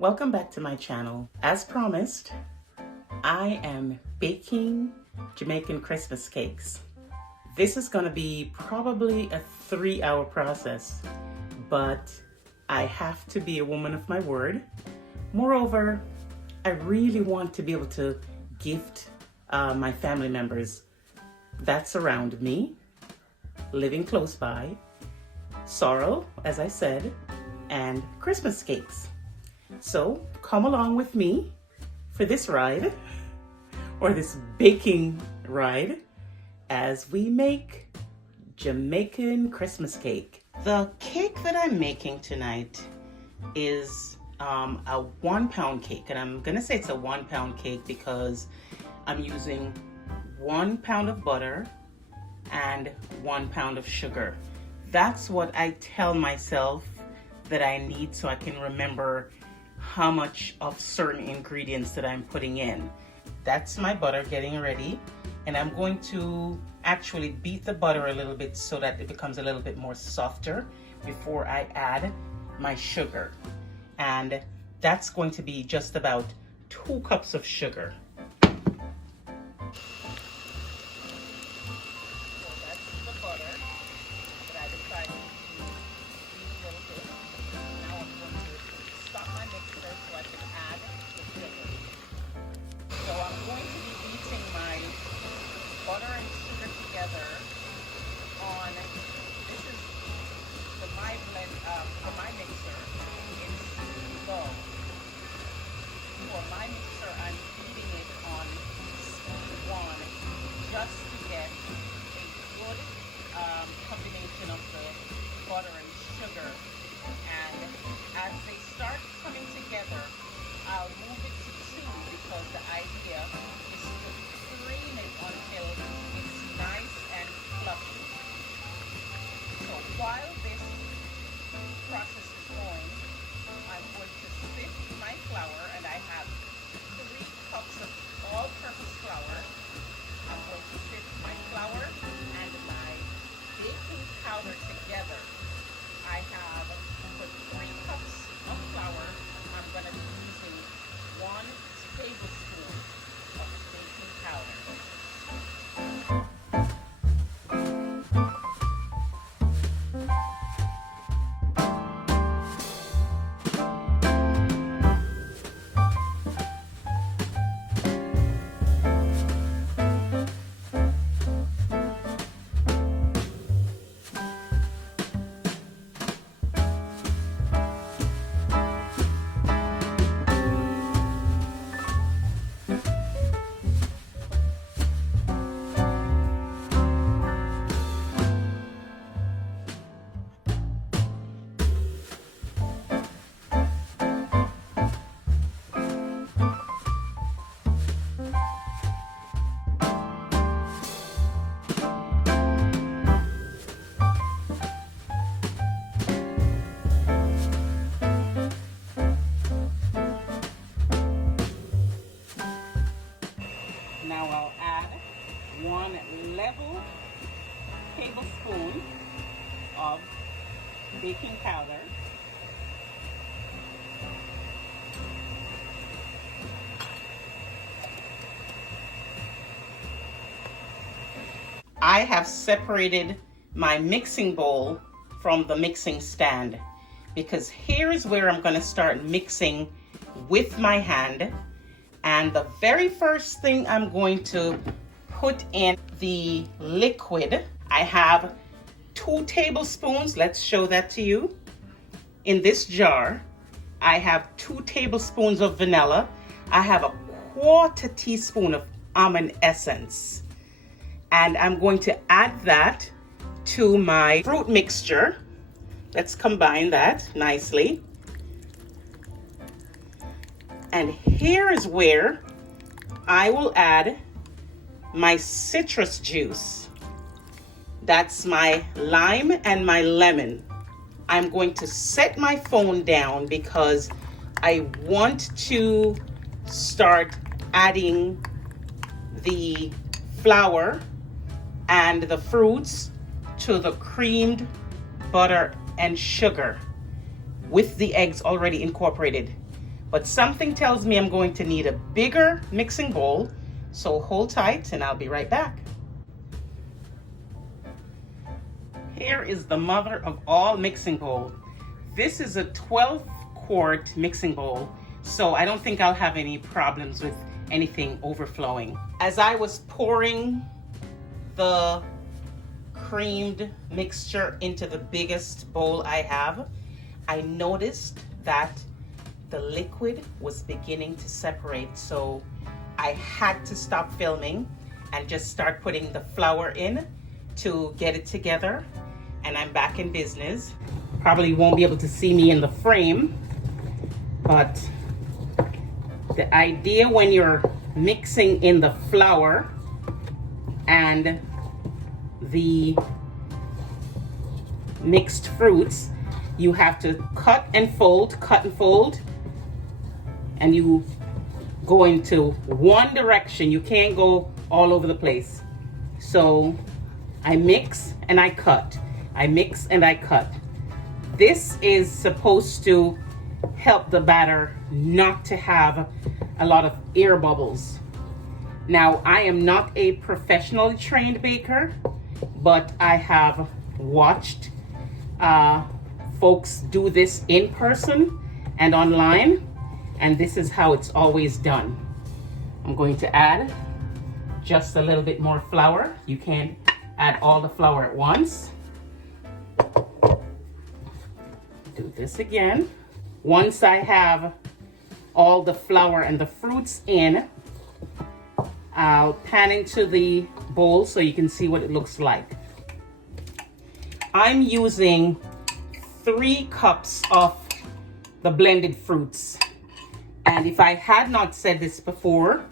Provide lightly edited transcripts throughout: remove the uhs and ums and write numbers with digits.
Welcome back to my channel. As promised, I am baking Jamaican Christmas cakes. This is going to be probably a 3-hour process, but I have to be a woman of my word. Moreover, I really want to be able to gift my family members that surround me, living close by, sorrel, as I said, and Christmas cakes. So come along with me for this ride, or this baking ride, as we make Jamaican Christmas cake. The cake that I'm making tonight is a 1-pound cake, and I'm gonna say it's a 1-pound cake because I'm using 1 pound of butter and 1 pound of sugar. That's what I tell myself that I need so I can remember how much of certain ingredients that I'm putting in. That's my butter getting ready, and I'm going to actually beat the butter a little bit so that it becomes a little bit more softer before I add my sugar. And that's going to be just about 2 cups of sugar. Butter and sugar together on, this is for my blend, for my mixer, it's low. For my mixer, I'm heating it on speed 1 just to get a good combination of the butter and sugar. And as they start coming together, I'll move it to 2 because the idea is to cream it until it's nice and fluffy. So while this process is going, I'm going to sift my flour, and I have 3 cups of all-purpose flour. I'm going to sift my flour and my baking powder together. I have, for 3 cups of flour, I'm going to be using 1 tablespoon of baking powder. Now I'll add 1 level tablespoon of baking powder. I have separated my mixing bowl from the mixing stand because here is where I'm going to start mixing with my hand. And the very first thing I'm going to put in the liquid, I have 2 tablespoons. Let's show that to you. In this jar, I have 2 tablespoons of vanilla. I have a 1/4 teaspoon of almond essence. And I'm going to add that to my fruit mixture. Let's combine that nicely. And here is where I will add my citrus juice. That's my lime and my lemon. I'm going to set my phone down because I want to start adding the flour and the fruits to the creamed butter and sugar with the eggs already incorporated. but something tells me I'm going to need a bigger mixing bowl. So hold tight and I'll be right back. Here is the mother of all mixing bowl. This is a 12-quart mixing bowl, so I don't think I'll have any problems with anything overflowing. As I was pouring the creamed mixture into the biggest bowl I have, I noticed that the liquid was beginning to separate, so I had to stop filming and just start putting the flour in to get it together, and I'm back in business. Probably won't be able to see me in the frame, but the idea when you're mixing in the flour and the mixed fruits, you have to cut and fold, and you go into one direction. You can't go all over the place. So I mix and I cut. I mix and I cut. This is supposed to help the batter not to have a lot of air bubbles. Now, I am not a professionally trained baker, but I have watched folks do this in person and online, and this is how it's always done. I'm going to add just a little bit more flour. You can't add all the flour at once. Do this again. Once I have all the flour and the fruits in, I'll pan into the bowl so you can see what it looks like. I'm using 3 cups of the blended fruits. And if I had not said this before,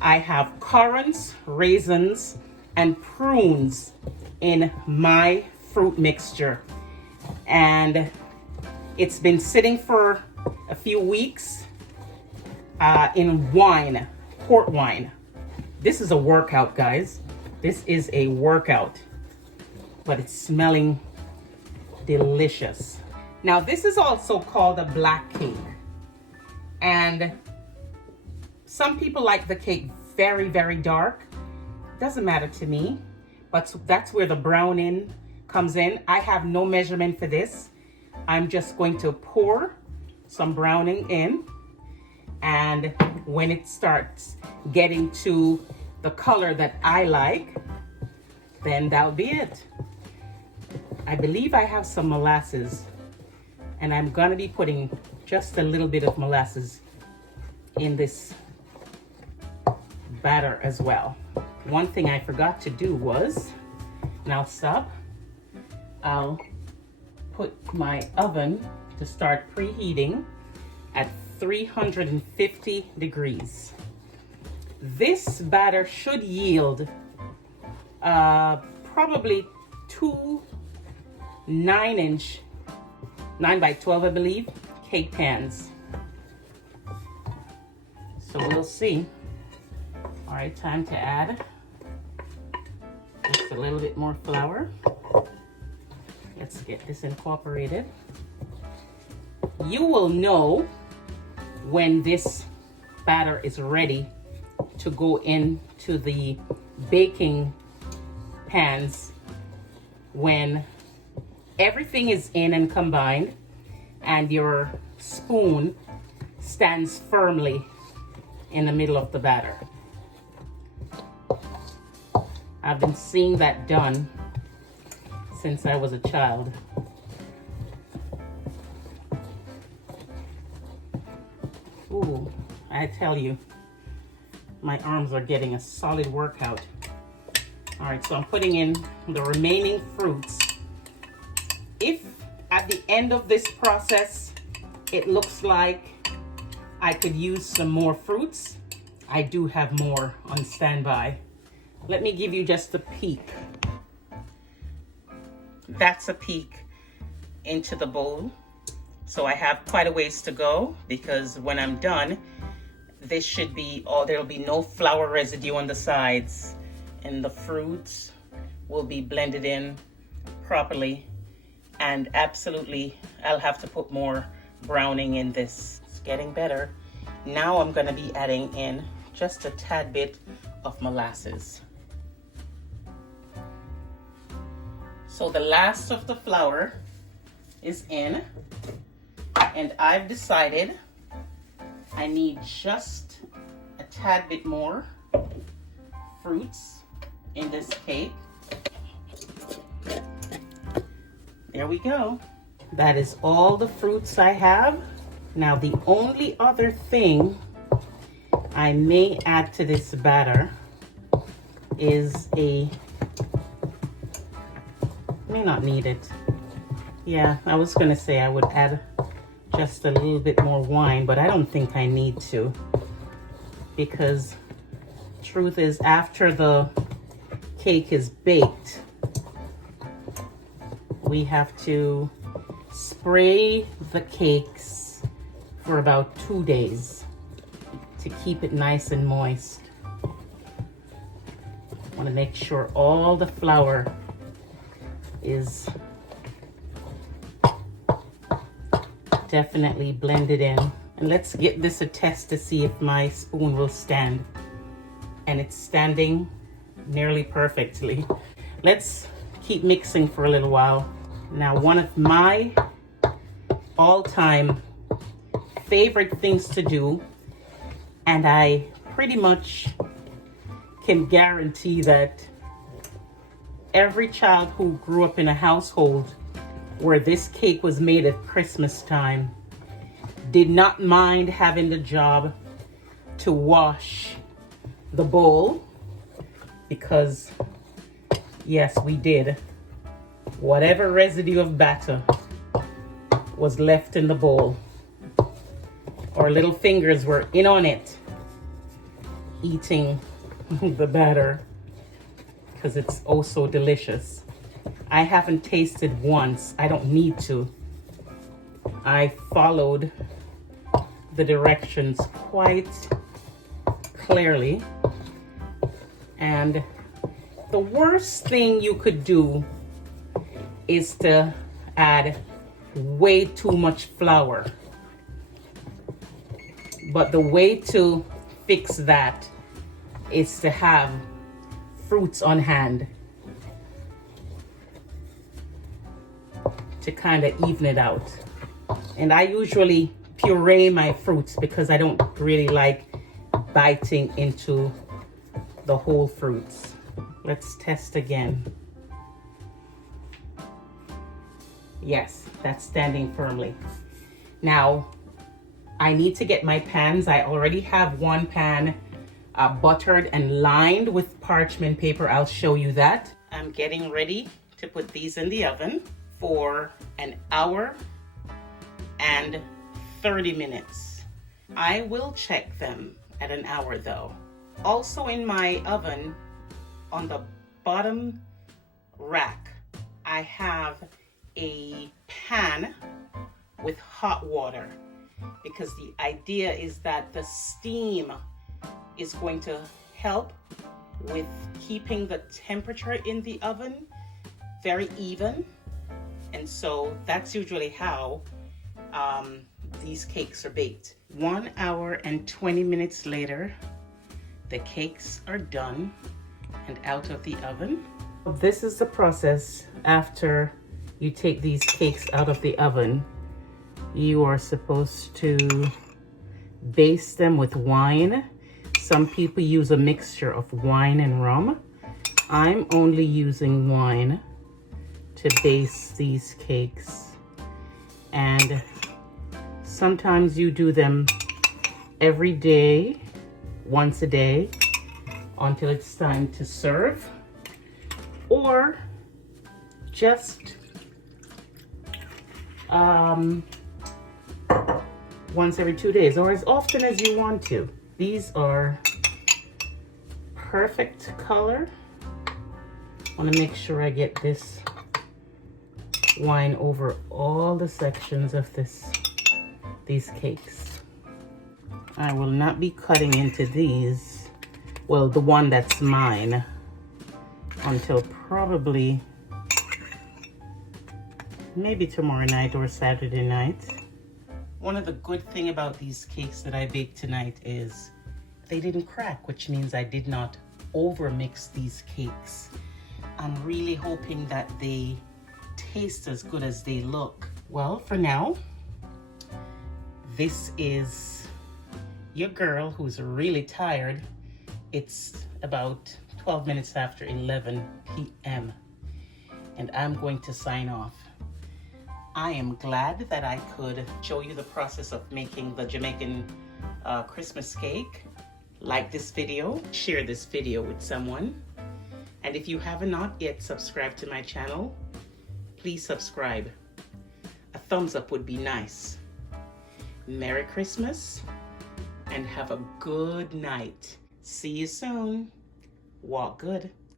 I have currants, raisins, and prunes in my fruit mixture. And it's been sitting for a few weeks in wine, port wine. This is a workout, guys. This is a workout, but it's smelling delicious. Now, this is also called a black cake. And some people like the cake very, very dark. Doesn't matter to me, but that's where the browning comes in. I have no measurement for this. I'm just going to pour some browning in, and when it starts getting to the color that I like, then that'll be it. I believe I have some molasses, and I'm gonna be putting just a little bit of molasses in this batter as well. One thing I forgot to do was, and I'll stop, I'll put my oven to start preheating at 350 degrees. This batter should yield probably 2 9-inch, 9 by 12 I believe, cake pans. So we'll see. All right, time to add just a little bit more flour. Let's get this incorporated. You will know when this batter is ready to go into the baking pans when everything is in and combined and your spoon stands firmly in the middle of the batter. I've been seeing that done since I was a child. Ooh, I tell you, my arms are getting a solid workout. All right, so I'm putting in the remaining fruits. If at the end of this process, it looks like I could use some more fruits, I do have more on standby. Let me give you just a peek. That's a peek into the bowl. So I have quite a ways to go, because when I'm done, this should be all, there'll be no flour residue on the sides, and the fruits will be blended in properly. And absolutely, I'll have to put more browning in this. It's getting better. Now I'm gonna be adding in just a tad bit of molasses. So the last of the flour is in, and I've decided I need just a tad bit more fruits in this cake. There we go. That is all the fruits I have. Now the only other thing I may add to this batter is may not need it. Yeah, I was gonna say I would add just a little bit more wine, but I don't think I need to, because truth is, after the cake is baked, we have to spray the cakes for about 2 days to keep it nice and moist. I want to make sure all the flour is definitely blended in. And let's get this a test to see if my spoon will stand. And it's standing nearly perfectly. Let's keep mixing for a little while. Now, one of my all-time favorite things to do, and I pretty much can guarantee that every child who grew up in a household where this cake was made at Christmas time did not mind having the job to wash the bowl, because yes, we did. Whatever residue of batter was left in the bowl, our little fingers were in on it, eating the batter, because it's oh so delicious. I haven't tasted once. I don't need to. I followed the directions quite clearly. And the worst thing you could do is to add way too much flour. But the way to fix that is to have fruits on hand to kind of even it out. And I usually puree my fruits because I don't really like biting into the whole fruits. Let's test again. Yes, that's standing firmly. Now, I need to get my pans. I already have one pan buttered and lined with parchment paper. I'll show you that. I'm getting ready to put these in the oven for an hour and 30 minutes. I will check them at an hour though. Also in my oven, on the bottom rack, I have a pan with hot water, because the idea is that the steam is going to help with keeping the temperature in the oven very even. And so that's usually how these cakes are baked. 1 hour and 20 minutes later, the cakes are done and out of the oven. This is the process after you take these cakes out of the oven. You are supposed to baste them with wine. Some people use a mixture of wine and rum. I'm only using wine to baste these cakes. And sometimes you do them every day, once a day, until it's time to serve, or just once every 2 days, or as often as you want to. These are perfect color. I want to make sure I get this wine over all the sections of these cakes. I will not be cutting into these, well, the one that's mine, until probably maybe tomorrow night or Saturday night. One of the good thing about these cakes that I baked tonight is they didn't crack, which means I did not over mix these cakes. I'm really hoping that they taste as good as they look. Well, for now, this is your girl who's really tired. It's about 12 minutes after 11 p.m. and I'm going to sign off. I am glad that I could show you the process of making the Jamaican Christmas cake. Like this video, share this video with someone. And if you have not yet subscribed to my channel, please subscribe. A thumbs up would be nice. Merry Christmas and have a good night. See you soon. Walk good.